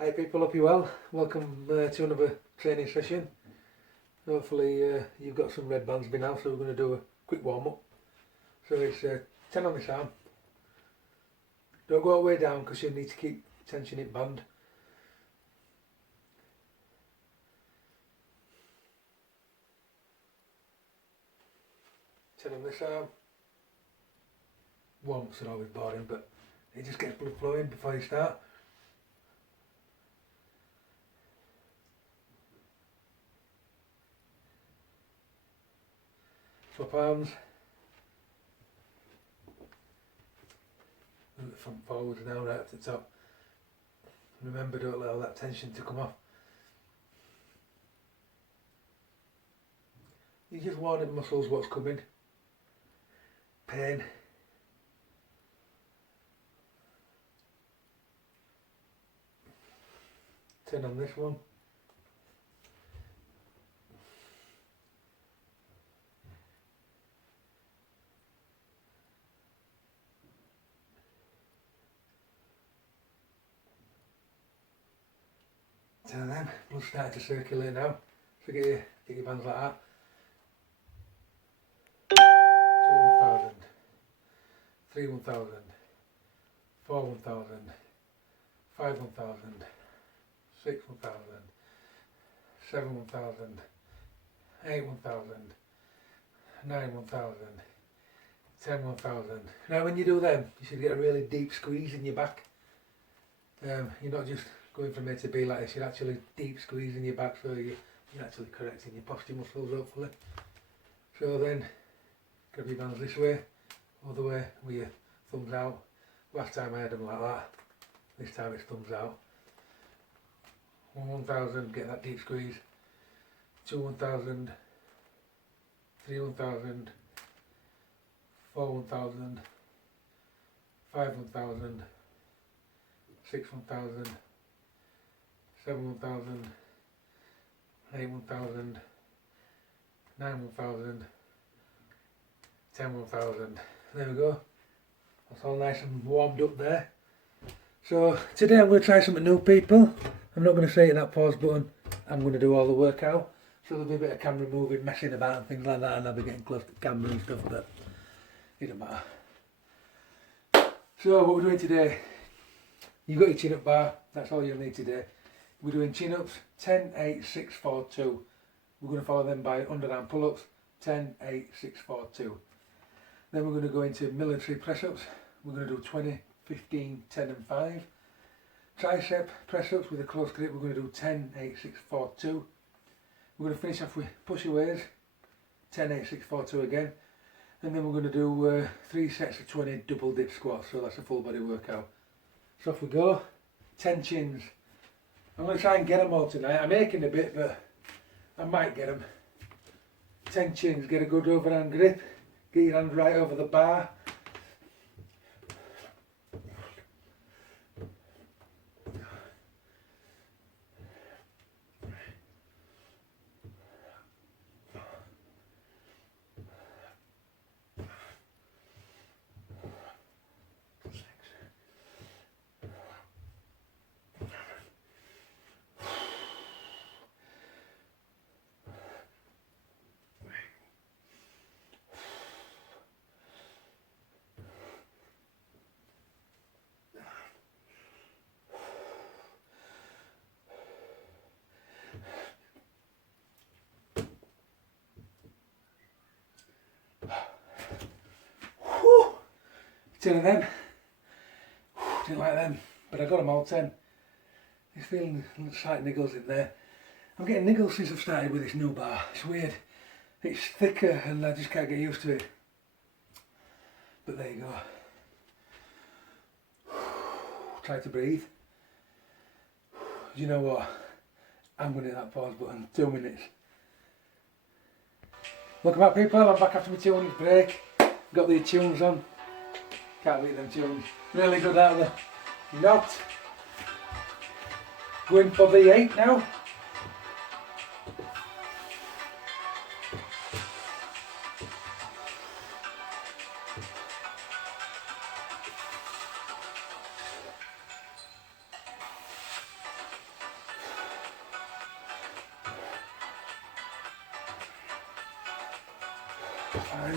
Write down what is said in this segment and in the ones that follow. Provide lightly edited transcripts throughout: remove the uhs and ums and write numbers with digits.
Hi people, hope you're well. Welcome to another training session. Hopefully you've got some red bands by now, so we're going to do a quick warm up. So it's 10 on this arm. Don't go all the way down because you need to keep tension in band. Ten on this arm. Warm-ups are always boring, but it just gets blood flowing before you start. Swap arms. Move the front forwards now, right up to the top. Remember, don't allow that tension to come off. You just warn the muscles what's coming. Pain. Ten on this one. Ten of them. Blood's starting to circulate now. So get your bands like that. 2 1,000, 3 1,000, 4 1,000, 5 1,000, 6 1,000, 7 1,000, 8 1,000, 9 1,000, 10 1,000. Now when you do them, you should get a really deep squeeze in your back. You're not just going from A to B like this, you're actually deep squeezing your back, so you're actually correcting your posture muscles hopefully. So then, grab your bands this way, all the way with your thumbs out. Last time I had them like that, this time it's thumbs out. 1,000, get that deep squeeze. 2 1,000, 3 1,000, 4 1,000, 5 1,000, 6 1,000, 7 1,000, 8 1,000, 9 1,000, 10 1,000. There we go. That's all nice and warmed up there. So today I'm going to try something new, people. I'm not going to say hit that pause button. I'm going to do all the workout. So there'll be a bit of camera moving, messing about and things like that, and I'll be getting close to the camera and stuff, but it doesn't matter. So what we're doing today, you've got your chin up bar, that's all you'll need today. We're doing chin ups, 10, 8, 6, 4, 2. We're going to follow them by underarm pull ups, 10, 8, 6, 4, 2. Then we're going to go into military press ups. We're going to do 20, 15, 10 and 5. Tricep press ups with a close grip, we're going to do 10, 8, 6, 4, 2. We're going to finish off with push-aways, 10, 8, 6, 4, 2 again. And then we're going to do 3 sets of 20 double dip squats, so that's a full body workout. So off we go, 10 chins. I'm going to try and get them all tonight. I'm aching a bit, but I might get them. 10 chins, get a good overhand grip, get your hand right over the bar. Whew. 10 of them. Didn't like them, but I got them all 10. Just feeling slight niggles in there. I'm getting niggles since I've started with this new bar. It's weird. It's thicker and I just can't get used to it. But there you go. Try to breathe. You know what? I'm going to hit that pause button. 2 minutes. Welcome back, people. I'm back after my 2 minute break. Got the tunes on. Can't beat them tunes. Really good, aren't they? Not. Going for the 8 now. And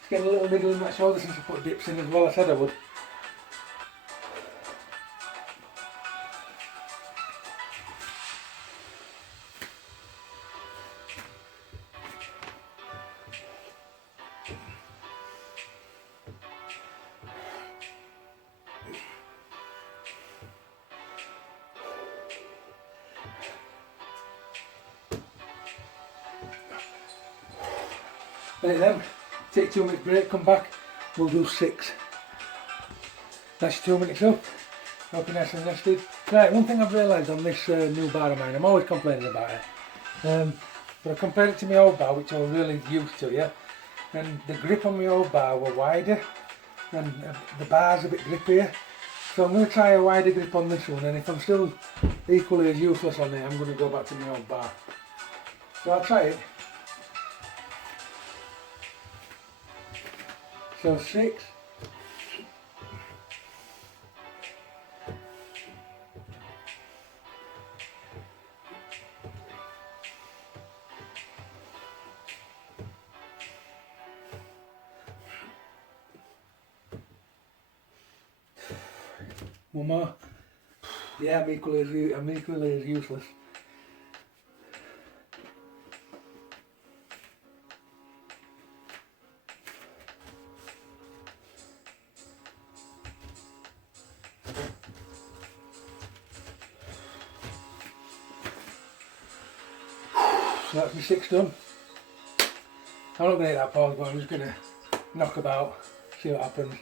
it's getting a little niggle in that shoulder since I put dips in as well. I said I would. Right then, take 2 minutes break, come back, we'll do 6. That's 2 minutes up. Hope you're nice and rested. Right, one thing I've realised on this new bar of mine, I'm always complaining about it. But I compared it to my old bar, which I was really used to, yeah. And the grip on my old bar were wider, and the bar's a bit grippier. So I'm going to try a wider grip on this one, and if I'm still equally as useless on it, I'm going to go back to my old bar. So I'll try it. So 6. One more. Yeah, I'm equally as useless. So that's my 6 done. I'm not going to hit that pause, but I'm just going to knock about, see what happens.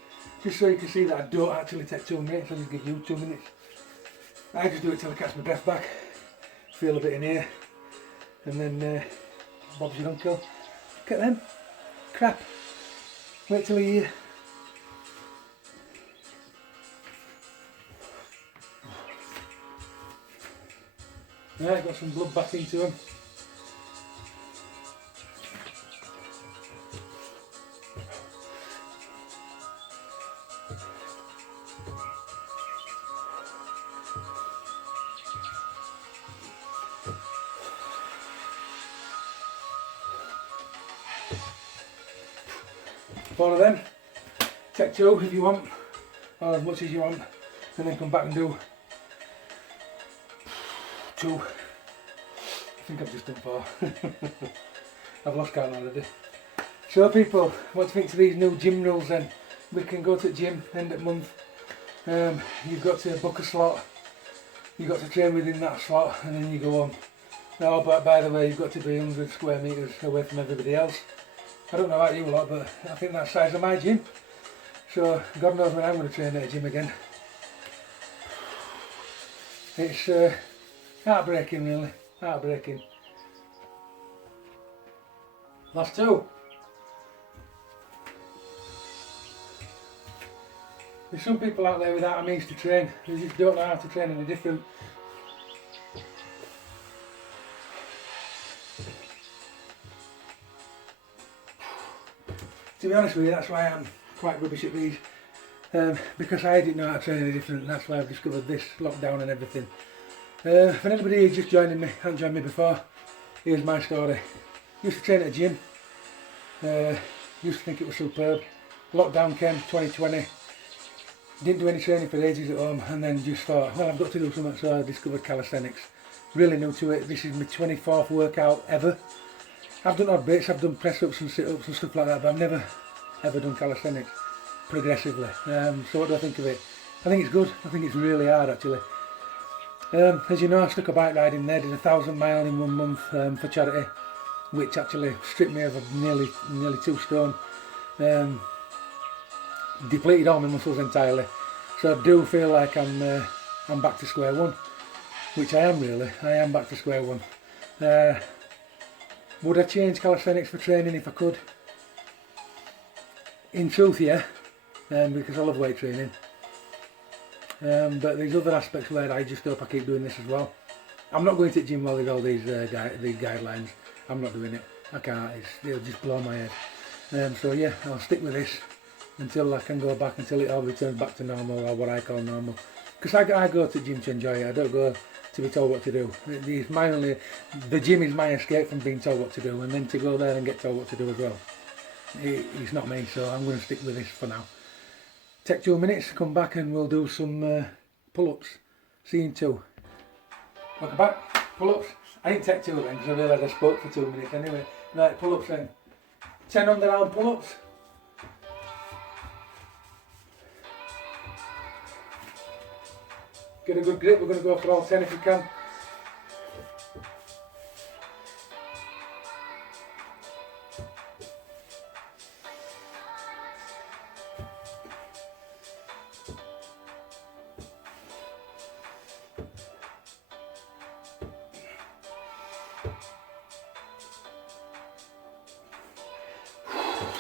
Just so you can see that I don't actually take 2 minutes, I just give you 2 minutes. I just do it till I catch my breath back, feel a bit in here, and then Bob's your uncle. Look at them. Crap. Wait till you hear. Right, got some blood back into them. Four of them. Take 2 if you want, or as much as you want, and then come back and do 2. I think I've just done 4. I've lost count already. So people, what do you think to these new gym rules then? We can go to the gym end of month. You've got to book a slot. You've got to train within that slot, and then you go on. No, but by the way, you've got to be 100 square metres away from everybody else. I don't know about you lot, but I think that's the size of my gym. So God knows when I'm going to train at a gym again. It's heartbreaking, really. Heartbreaking. Last 2. There's some people out there without a means to train. They just don't know how to train any different. To be honest with you, that's why I'm quite rubbish at these, because I didn't know how to train any different, and that's why I've discovered this lockdown and everything. For anybody who's just joining me, hasn't joined me before, here's my story. Used to train at a gym, used to think it was superb. Lockdown came 2020, didn't do any training for ages at home, and then just thought, well, I've got to do something, so I discovered calisthenics. Really new to it. This is my 24th workout ever. I've done odd bits, I've done press-ups and sit-ups and stuff like that, but I've never ever done calisthenics progressively. So what do I think of it? I think it's good. I think it's really hard actually. As you know, I stuck a bike ride in there, did 1,000 miles in 1 month for charity, which actually stripped me of nearly 2 stone. Depleted all my muscles entirely. So I do feel like I'm back to square one, which I am really. I am back to square one. Would I change calisthenics for training if I could? In truth, yeah, because I love weight training. But there's other aspects where I just hope I keep doing this as well. I'm not going to the gym while there's all these guidelines. I'm not doing it. I can't. It'll just blow my head. So yeah, I'll stick with this until I can go back, until it all returns back to normal, or what I call normal. Because I go to the gym to enjoy it. I don't go to be told what to do. The gym is my escape from being told what to do, and then to go there and get told what to do as well. It's not me, so I'm going to stick with this for now. Take 2 minutes, come back and we'll do some pull-ups. See you in 2. Welcome back, pull-ups. I didn't take 2 then because I realised I spoke for 2 minutes anyway. Right, pull-ups then. 10 underarm pull-ups. Get a good grip, we're going to go for all 10 if you can.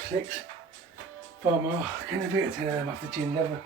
Six, 4 more. Can I beat 10 of them after gym? Never.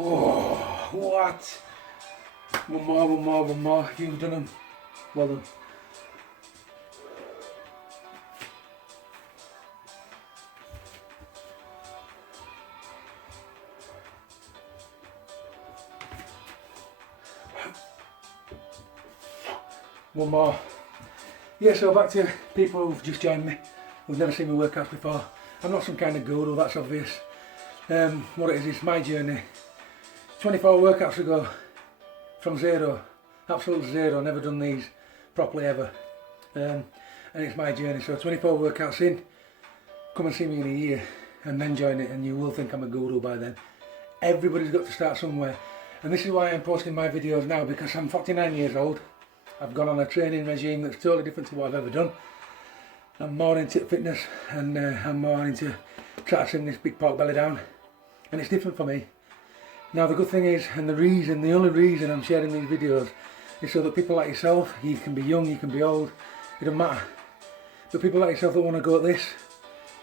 Oh, what? One more. You've done them. Well done. One more. Yeah, so back to people who've just joined me, who've never seen me workouts before. I'm not some kind of guru, that's obvious. What it is my journey. 24 workouts ago, from zero, absolute zero, never done these properly ever. And it's my journey, so 24 workouts in, come and see me in a year and then join it and you will think I'm a guru by then. Everybody's got to start somewhere, and this is why I'm posting my videos now, because I'm 49 years old. I've gone on a training regime that's totally different to what I've ever done. I'm more into fitness and I'm more into trying to slim this big pork belly down, and it's different for me. Now the good thing is, and the only reason I'm sharing these videos is so that people like yourself, you can be young, you can be old, it doesn't matter, but people like yourself that want to go at this,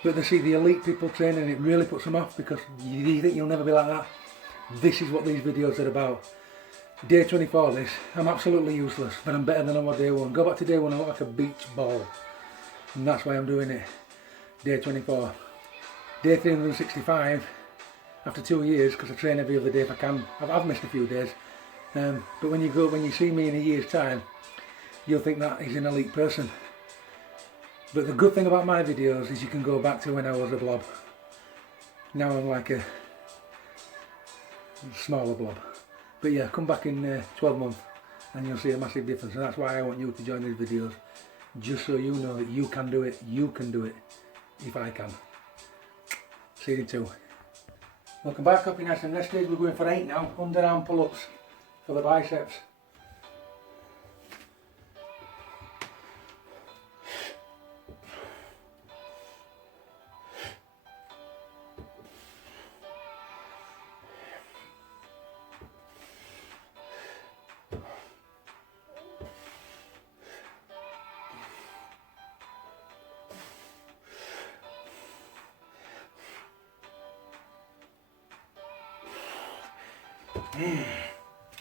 but they see the elite people training and it really puts them off because you think you'll never be like that. This is what these videos are about. Day 24 this, I'm absolutely useless, but I'm better than I was day 1. Go back to day 1, I look like a beach ball, and that's why I'm doing it. Day 24. Day 365, after 2 years, because I train every other day if I can. I've missed a few days, but when you see me in a year's time, you'll think that he's an elite person. But the good thing about my videos is you can go back to when I was a blob. Now I'm like a smaller blob. But yeah, come back in 12 months and you'll see a massive difference, and that's why I want you to join these videos, just so you know that you can do it if I can. See you in 2. Welcome back, hope you're nice and rested. We're going for 8 now, underarm pull-ups for the biceps.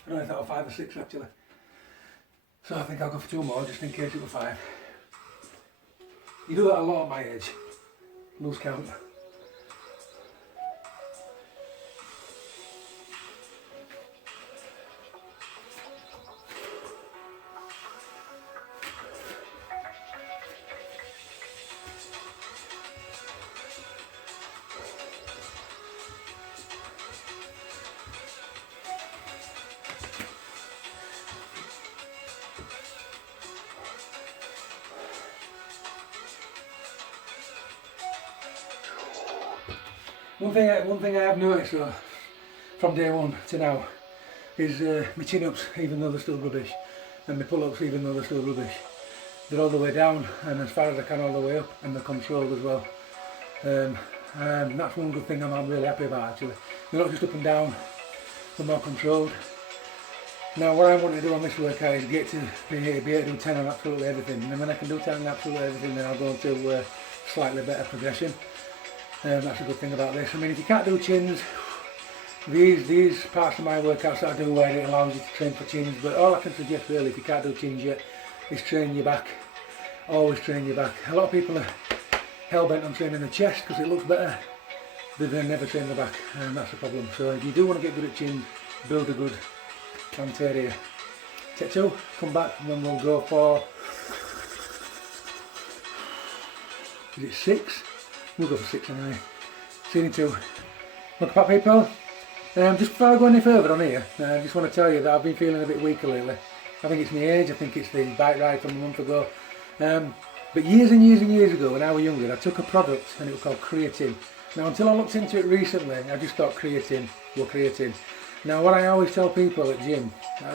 I only thought of 5 or 6 actually, so I think I'll go for 2 more just in case it was 5. You do that a lot at my age, lose count. One thing I have noticed though, from day 1 to now, is my chin-ups, even though they're still rubbish, and my pull-ups, even though they're still rubbish. They're all the way down, and as far as I can all the way up, and they're controlled as well. And that's one good thing I'm really happy about actually. They're not just up and down, but more controlled. Now what I want to do on this workout is get to be able to do 10 on absolutely everything, and then when I can do 10 on absolutely everything, then I'll go into slightly better progression. That's a good thing about this. I mean, if you can't do chins, these parts of my workouts that I do where it allows you to train for chins, but all I can suggest really, if you can't do chins yet, is train your back. Always train your back. A lot of people are hell-bent on training the chest because it looks better, but they never train the back, and that's the problem. So if you do want to get good at chins, build a good anterior. Take 2, come back, and then we'll go for, is it 6? We'll go for 6 anyway. See you in 2. Welcome back, people. Just before I go any further on here, I just want to tell you that I've been feeling a bit weaker lately. I think it's my age, I think it's the bike ride from a month ago. But years and years and years ago, when I was younger, I took a product and it was called creatine. Now, until I looked into it recently, I just thought creatine. Now, what I always tell people at gym,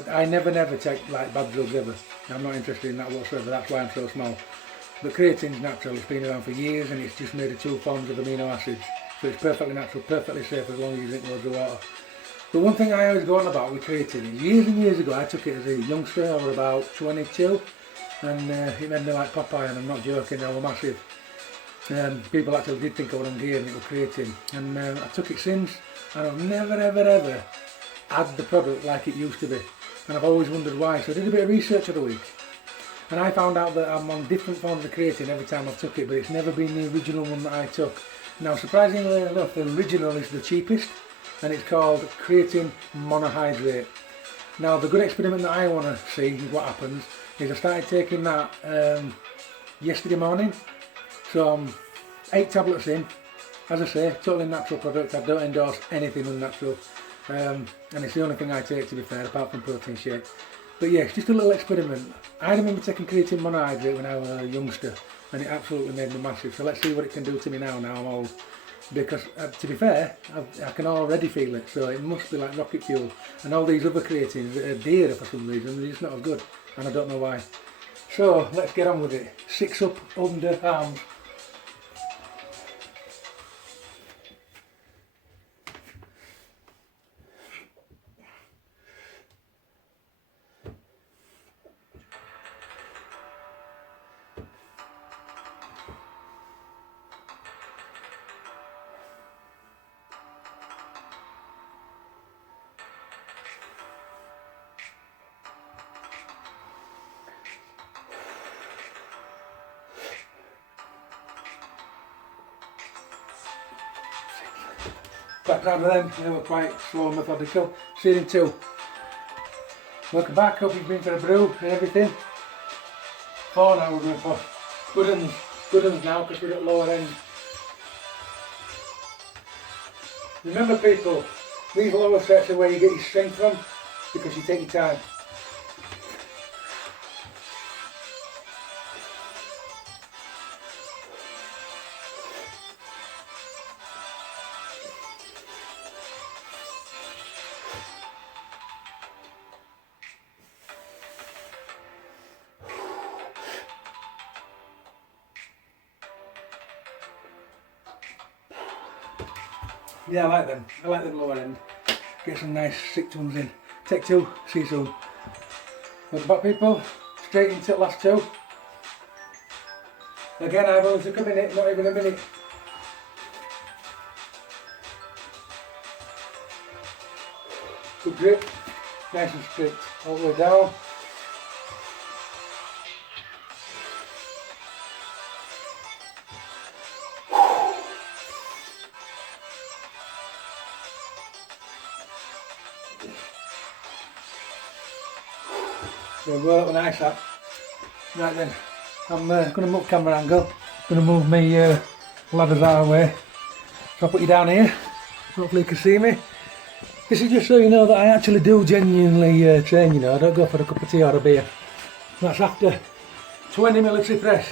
I never take like bad drugs ever. I'm not interested in that whatsoever, that's why I'm so small. But creatine's natural, it's been around for years, and it's just made of 2 forms of amino acids. So it's perfectly natural, perfectly safe as long as you drink loads of water. But one thing I always go on about with creatine is years and years ago I took it as a youngster. I was about 22, and it made me like Popeye, and I'm not joking, I was massive. People actually did think I was on gear, and it was creatine. And I took it since, and I've never ever had the product like it used to be. And I've always wondered why, so I did a bit of research of the week. And I found out that I'm on different forms of creatine every time I've took it, but it's never been the original one that I took. Now, surprisingly enough, the original is the cheapest, and it's called creatine monohydrate. Now, the good experiment that I want to see what happens is I started taking that yesterday morning. So I'm 8 tablets in. As I say, totally natural product. I don't endorse anything unnatural, and it's the only thing I take, to be fair, apart from protein shake. But yeah, it's just a little experiment. I remember taking creatine monohydrate when I was a youngster, and it absolutely made me massive. So let's see what it can do to me now I'm old. Because to be fair, I can already feel it, so it must be like rocket fuel. And all these other creatines that are dearer for some reason, they're just not as good, and I don't know why. So let's get on with it. 6 up, under arms. Quite proud of them, they were quite slow and methodical. See you in 2. Welcome back, hope you've been for a brew and everything. 4 now we're going for. Good uns now because we're at lower end. Remember people, these lower sets are where you get your strength from, because you take your time. Yeah, I like them lower end. Get some nice 6 ones in. Take 2, see you soon. Welcome back people, straight into the last 2. Again, I've only took a minute, not even a minute. Good grip, nice and strict, all the way down. So roll up a nice up. Right then, I'm going to move camera angle, going to move my ladders out of the way. So I'll put you down here, hopefully you can see me. This is just so you know that I actually do genuinely train, you know, I don't go for a cup of tea or a beer. That's after 20 military press.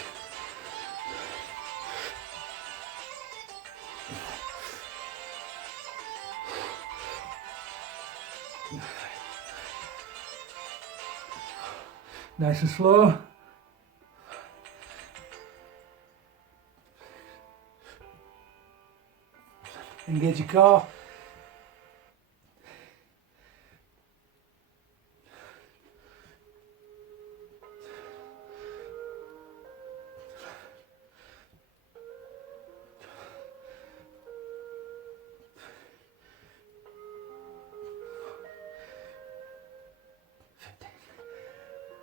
Nice and slow. Engage your core.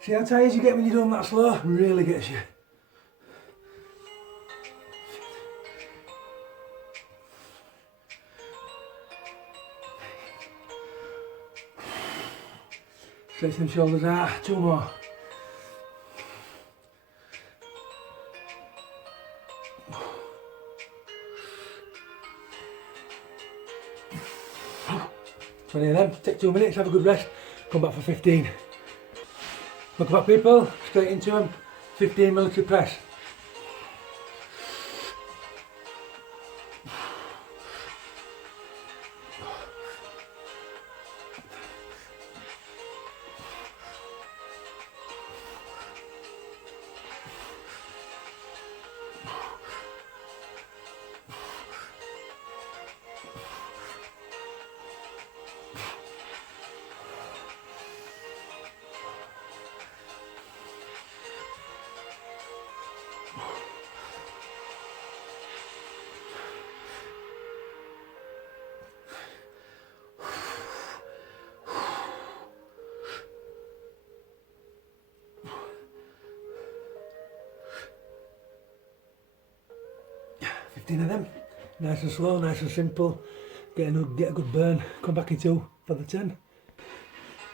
See how tired you get when you're doing that slow? It really gets you. Stretch them shoulders out, 2 more. So of them, take 2 minutes, have a good rest, come back for 15. Welcome back people, straight into them, 15 military press. Of them, nice and slow, nice and simple, get a good burn, come back in 2 for the 10.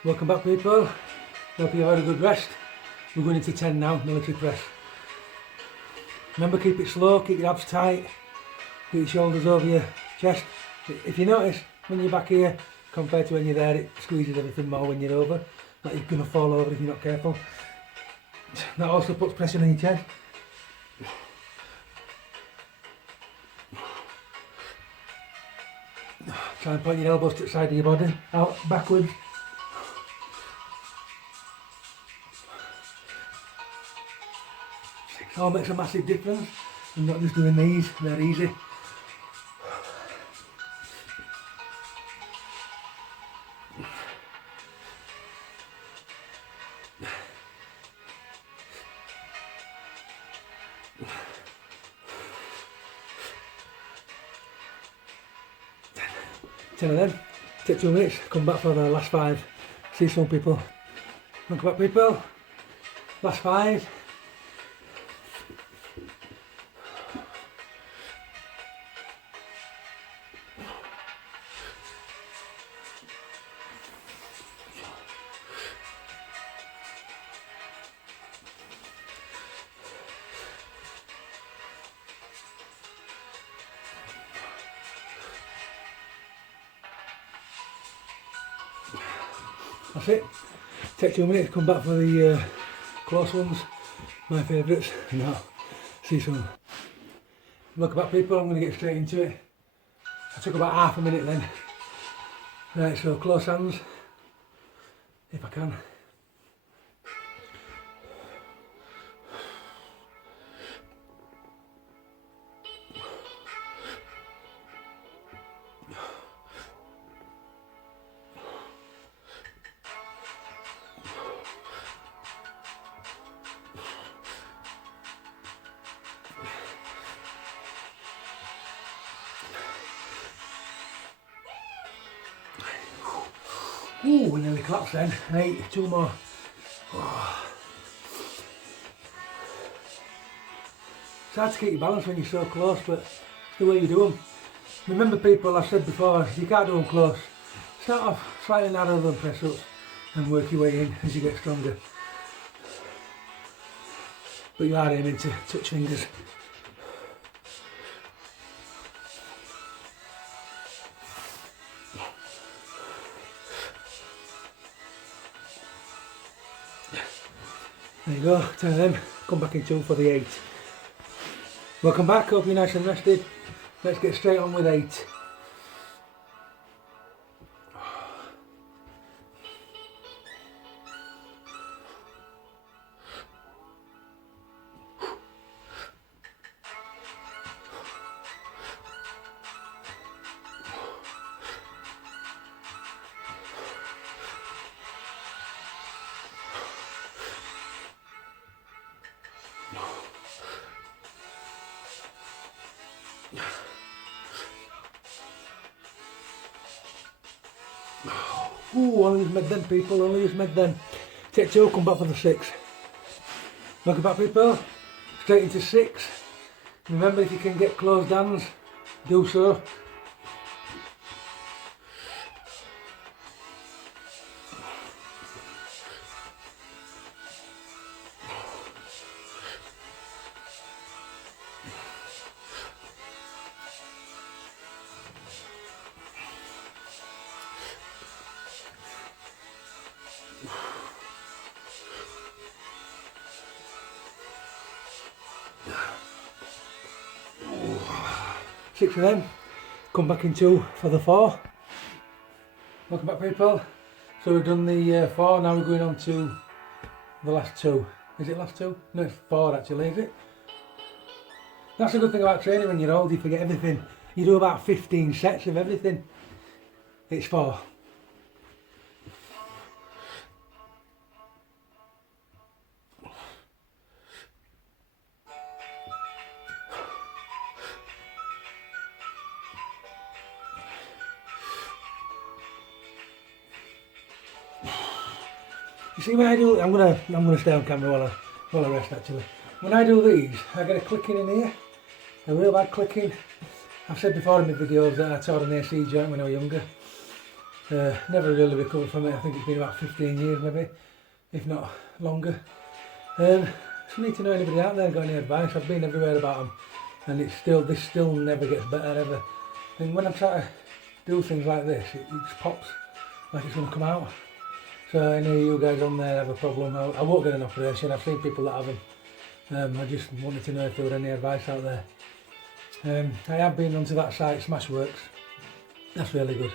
Welcome back people, hope you had a good rest. We're going into 10 now, military press. Remember, keep it slow, keep your abs tight, keep your shoulders over your chest. If you notice, when you're back here, compared to when you're there, it squeezes everything more when you're over, like you're going to fall over if you're not careful. That also puts pressure on your chest. Try and point your elbows to the side of your body, out, backwards. It all makes a massive difference. I'm not just doing these, they're easy. Ten of them, take 2 minutes, come back for the last 5. See you soon people. Welcome back people, last 5. That's it. Take 2 minutes, come back for the close ones, my favourites. No, see you soon. Welcome back people, I'm going to get straight into it. I took about half a minute then. Right, so close hands, if I can. Ooh, we nearly collapsed then. 8, 2 more. Oh. It's hard to keep your balance when you're so close, but it's the way you do them. Remember people, I've said before, you can't do them close. Start off slightly narrower than press ups and work your way in as you get stronger. But you are aiming to touch fingers. There you go, 10 of them, come back in 2 for the 8. Welcome back, hope you're nice and rested. Let's get straight on with 8. Ooh, only just made them people, only just made them. Take 2, come back for the 6. Welcome back people, straight into 6. Remember, if you can get closed hands, do so. Six of them, come back in 2 for the 4. Welcome back people. So we've done the 4, now we're going on to the last 2. Is it last 2? No, it's 4 actually, is it? That's a good thing about training when you're old, you forget everything. You do about 15 sets of everything. It's 4. You see when I do, I'm gonna stay on camera while I rest actually. When I do these, I get a clicking in here, a real bad clicking. I've said before in my videos that I tore an AC joint when I was younger. Never really recovered from it. I think it's been about 15 years maybe, if not longer. Just need to know anybody out there got any advice. I've been everywhere about them, and this still never gets better ever. And when I try to do things like this, it just pops like it's gonna come out. So any of you guys on there have a problem, I won't get an operation. I've seen people that have them. I just wanted to know if there were any advice out there. I have been onto that site, Smashworks. That's really good.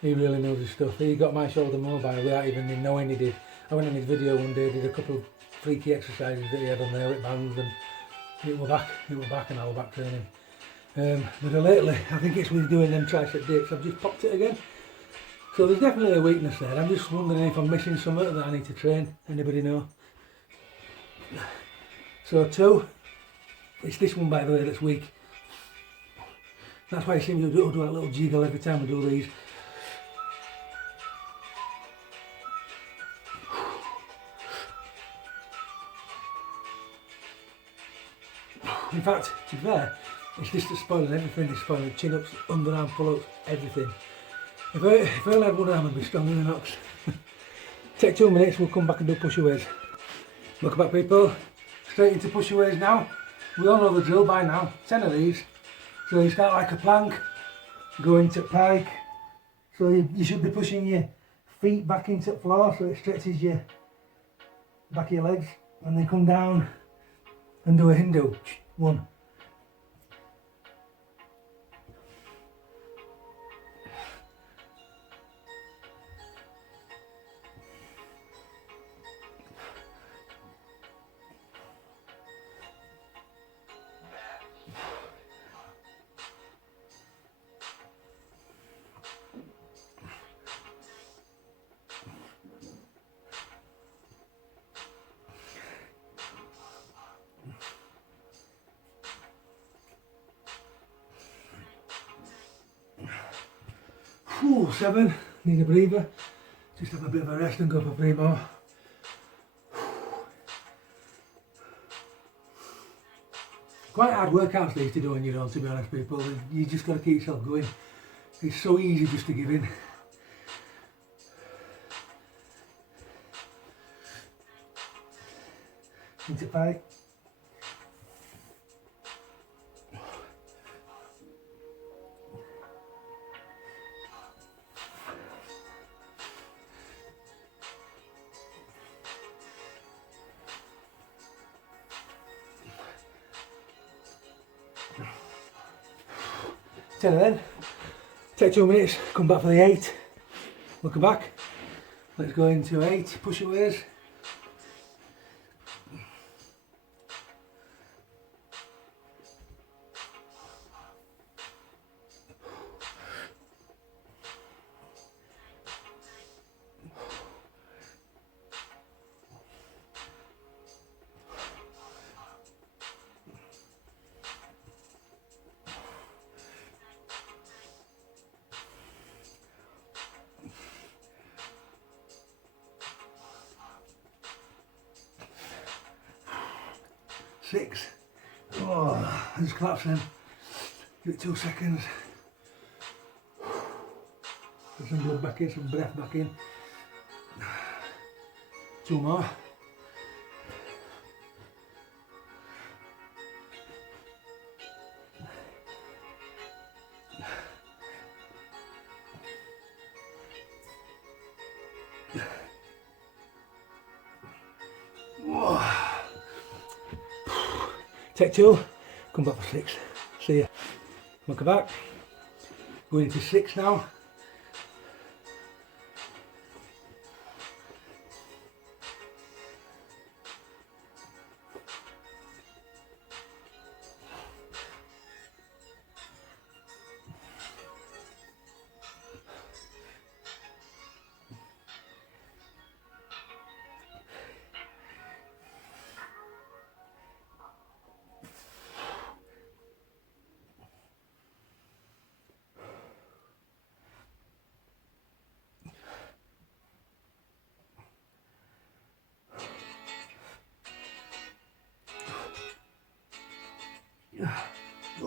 He really knows his stuff. He got my shoulder mobile without even knowing he did. I went on his video one day, did a couple of freaky exercises that he had on there with bands, and it was back and I was back training. But lately, I think it's with doing them tricep dips, I've just popped it again. So there's definitely a weakness there. I'm just wondering if I'm missing something that I need to train. Anybody know? So 2, it's this one by the way that's weak. That's why you see me do a little jiggle every time we do these. In fact, to be fair, it's just spoiling everything. It's spoiling chin-ups, underarm pull-ups, everything. If I only had one arm, I'd be stronger than ox. Take 2 minutes, we'll come back and do push-aways. Welcome back people, straight into push-aways now. We all know the drill by now, 10 of these. So you start like a plank, go into pike. So you should be pushing your feet back into the floor so it stretches your back of your legs. And then come down and do a Hindu. 1. Ooh, 7, need a breather. Just have a bit of a rest and go for 3 more. Quite hard workouts these to do on your own, to be honest people. You just got to keep yourself going. It's so easy just to give in. Into 5. Then take 2 minutes, come back for the 8. Welcome back. Let's go into 8 push-aways. 6. Oh, I just collapse then. Give it 2 seconds. Put some blood back in, some breath back in. 2 more. Take 2, come back for 6. See ya. Look back. Going into 6 now.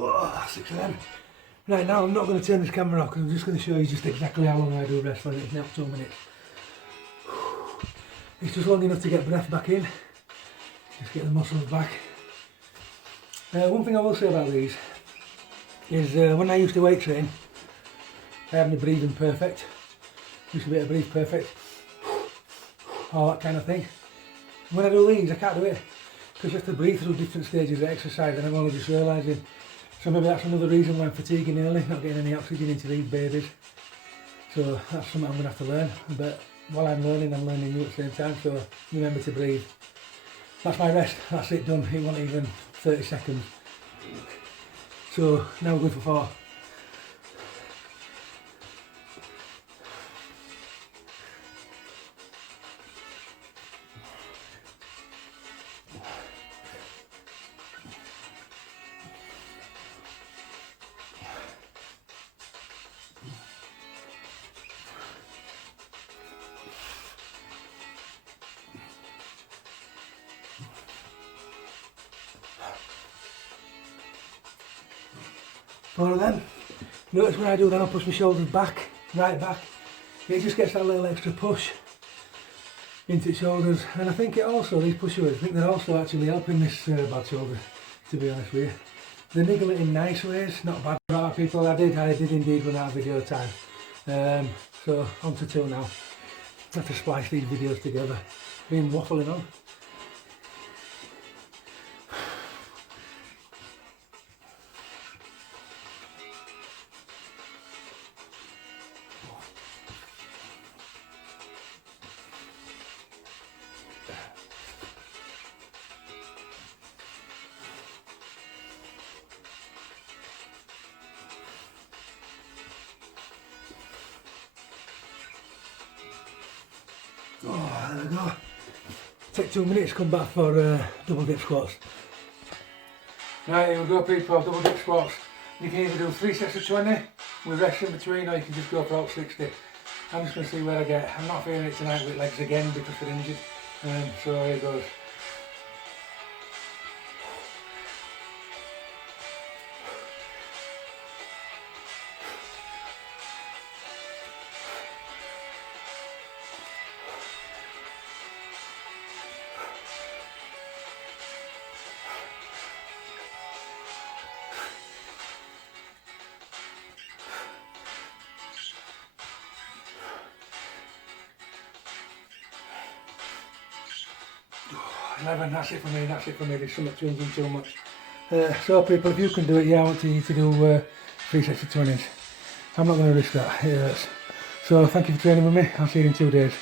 Oh, 6 of them. Right, now I'm not going to turn this camera off because I'm just going to show you just exactly how long I do wrestling. It's now 2 minutes. It's just long enough to get breath back in, just get the muscles back. One thing I will say about these is when I used to weight train, I had my breathing perfect. Used to be able to breathe perfect, all that kind of thing. When I do these, I can't do it because you have to breathe through different stages of exercise, and I'm only just realising. So maybe that's another reason why I'm fatiguing early, not getting any oxygen into these babies. So that's something I'm going to have to learn. But while I'm learning you at the same time, so remember to breathe. That's my rest, that's it, done. It wasn't even 30 seconds. So now we're good for 4. One of them. Notice when I do that, I push my shoulders back, right back. It just gets that little extra push into the shoulders, and I think it also, these push-ups, I think they're also actually helping this bad shoulder, to be honest with you. They niggle it in nice ways, not bad for our people. I did indeed run out of video time. So on to 2 now. I have to splice these videos together. Been waffling on. Oh, there we go. Take 2 minutes, come back for double dip squats. Right, here we go people, double dip squats. You can either do 3 sets of 20 with rest in between, or you can just go for all 60. I'm just going to see where I get. I'm not feeling it tonight with legs again because they're injured. So here it goes. That's it for me, there's something changing too much. So people, if you can do it, yeah, I want you to do 3 sets of 20s. I'm not going to risk that, it hurts. So thank you for training with me, I'll see you in 2 days.